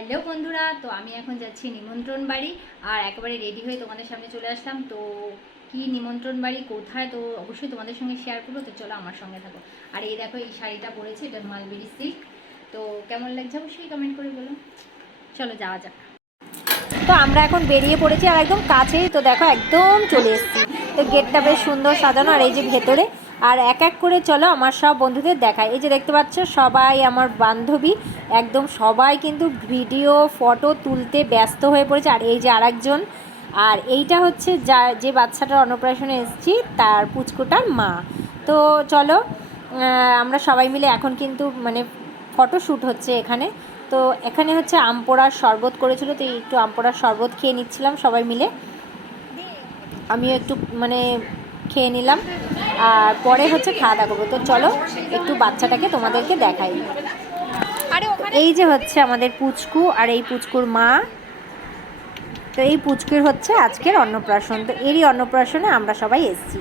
Hello বন্ধুরা, তো আমি এখন যাচ্ছি নিমন্ত্রণ বাড়ি আর একেবারে রেডি হয়ে তোমাদের সামনে চলে আসলাম। তো কি নিমন্ত্রণ বাড়ি কোথায়, তো অবশ্যই তোমাদের সঙ্গে শেয়ার করবো। তো চলো আমার সঙ্গে থাকো। আর এই দেখো, এই শাড়িটা পরেছে, এটা মালবেরি সিল্ক। তো কেমন লাগছে অবশ্যই কমেন্ট করে বলো। চলো যাওয়া যাক। তো আমরা এখন বেরিয়ে পড়েছি আর একদম কাছেই, তো দেখো একদম চলে এসেছি। তো গেটটা বেশ সুন্দর সাজানো, আর এই যে ভেতরে আর এক এক করে চলো আমার সব বন্ধুদের দেখায়। এই যে দেখতে পাচ্ছ সবাই আমার বান্ধবী, একদম সবাই কিন্তু ভিডিও ফটো তুলতে ব্যস্ত হয়ে পড়েছে। আর এই যে আরেকজন, আর এইটা হচ্ছে যে বাচ্চাটার অন্নপ্রাশনে এসেছি তার পুচকুটার মা। তো চলো আমরা সবাই মিলে এখন কিন্তু ফটোশ্যুট হচ্ছে এখানে। তো এখানে হচ্ছে আমপোড়ার শরবত করেছিল, তো একটু আমপোড়ার শরবত খেয়ে নিচ্ছিলাম সবাই মিলে। আমিও একটু খেয়ে নিলাম, আর পরে হচ্ছে খাওয়া দাওয়া করবো। তো চলো একটু বাচ্চাটাকে তোমাদেরকে দেখাই। এই যে হচ্ছে আমাদের পুচকু, আর এই পুচকুর মা। তো এই পুচকুর হচ্ছে আজকের অন্নপ্রাশন, তো এরই অন্নপ্রাশনে আমরা সবাই এসেছি।